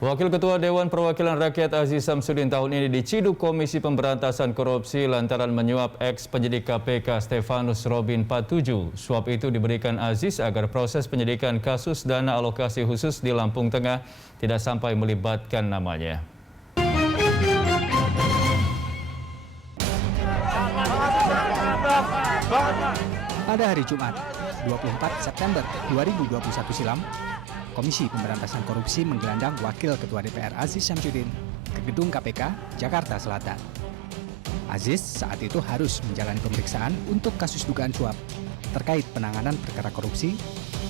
Wakil Ketua Dewan Perwakilan Rakyat Aziz Samsudin tahun ini diciduk Komisi Pemberantasan Korupsi lantaran menyuap ex-penyidik KPK Stefanus Robin Patuju. Suap itu diberikan Aziz agar proses penyidikan kasus dana alokasi khusus di Lampung Tengah tidak sampai melibatkan namanya. Pada hari Jumat, 24 September 2021 silam, Komisi Pemberantasan Korupsi menggelandang Wakil Ketua DPR Aziz Samsudin ke gedung KPK, Jakarta Selatan. Aziz saat itu harus menjalani pemeriksaan untuk kasus dugaan suap terkait penanganan perkara korupsi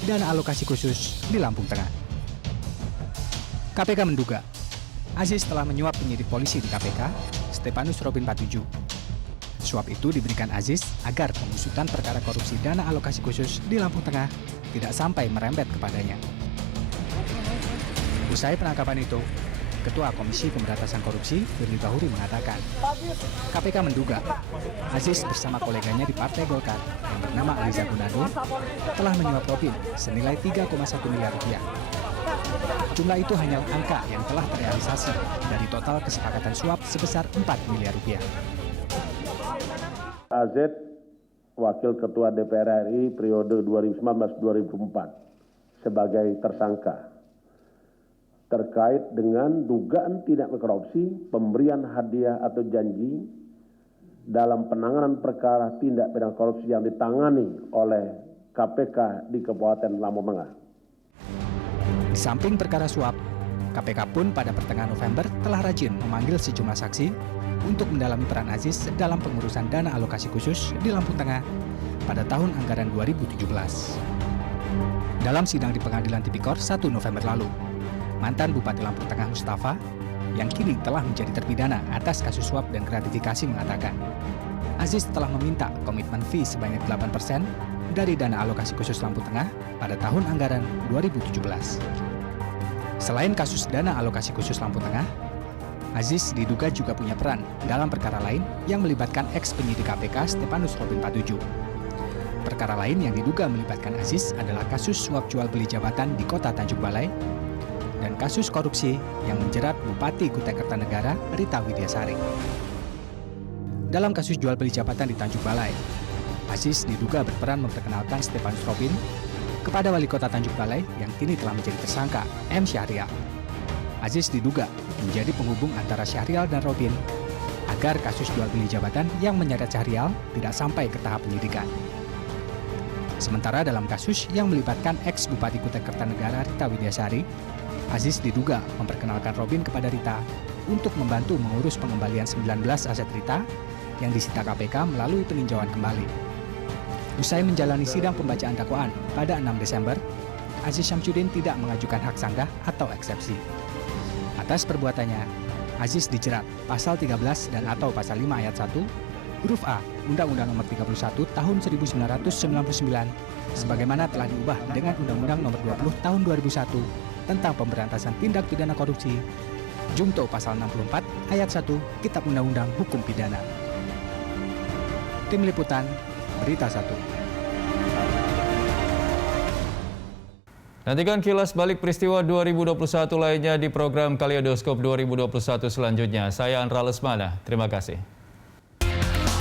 dan alokasi khusus di Lampung Tengah. KPK menduga Aziz telah menyuap penyidik polisi di KPK, Stefanus Robin Patuju. Suap itu diberikan Aziz agar pengusutan perkara korupsi dana alokasi khusus di Lampung Tengah tidak sampai merembet kepadanya. Usai penangkapan itu, Ketua Komisi Pemberantasan Korupsi, Firly Bahuri mengatakan, KPK menduga Aziz bersama koleganya di Partai Golkar yang bernama Aliza Gunado telah menyuap Robin senilai 3,1 miliar rupiah. Jumlah itu hanya angka yang telah terrealisasi dari total kesepakatan suap sebesar 4 miliar rupiah. AZ, Wakil Ketua DPR RI periode 2019-2024 sebagai tersangka terkait dengan dugaan tindak korupsi, pemberian hadiah atau janji dalam penanganan perkara tindak pidana korupsi yang ditangani oleh KPK di Kabupaten Lampung Tengah. Di samping perkara suap, KPK pun pada pertengahan November telah rajin memanggil sejumlah saksi untuk mendalami peran Aziz dalam pengurusan dana alokasi khusus di Lampung Tengah pada tahun anggaran 2017. Dalam sidang di Pengadilan Tipikor 1 November lalu, mantan Bupati Lampung Tengah Mustafa, yang kini telah menjadi terpidana atas kasus suap dan gratifikasi mengatakan, Aziz telah meminta komitmen fee sebanyak 8% dari dana alokasi khusus Lampung Tengah pada tahun anggaran 2017. Selain kasus dana alokasi khusus Lampung Tengah, Aziz diduga juga punya peran dalam perkara lain yang melibatkan ex-penyidik KPK Stefanus Robin Patuju. Perkara lain yang diduga melibatkan Aziz adalah kasus suap jual beli jabatan di Kota Tanjung Balai dan kasus korupsi yang menjerat Bupati Kutai Kertanegara Rita Widiasari. Dalam kasus jual beli jabatan di Tanjung Balai, Aziz diduga berperan memperkenalkan Stefanus Robin kepada Wali Kota Tanjung Balai yang kini telah menjadi tersangka, M. Syahrial. Aziz diduga menjadi penghubung antara Syahrial dan Robin agar kasus jual beli jabatan yang menyeret Syahrial tidak sampai ke tahap penyidikan. Sementara dalam kasus yang melibatkan ex-Bupati Kutai Kertanegara Rita Widiasari, Aziz diduga memperkenalkan Robin kepada Rita untuk membantu mengurus pengembalian 19 aset Rita yang disita KPK melalui peninjauan kembali. Usai menjalani sidang pembacaan dakwaan pada 6 Desember, Aziz Samsudin tidak mengajukan hak sanggah atau eksepsi. Atas perbuatannya, Aziz dijerat pasal 13 dan atau pasal 5 ayat 1, huruf A, Undang-Undang Nomor 31 Tahun 1999, sebagaimana telah diubah dengan Undang-Undang Nomor 20 Tahun 2001 tentang pemberantasan tindak pidana korupsi, Jungto pasal 64 ayat 1 Kitab Undang-Undang Hukum Pidana. Tim Liputan, Berita 1. Nantikan kilas balik peristiwa 2021 lainnya di program Kaleidoskop 2021 selanjutnya. Saya Andra Lesmana, terima kasih.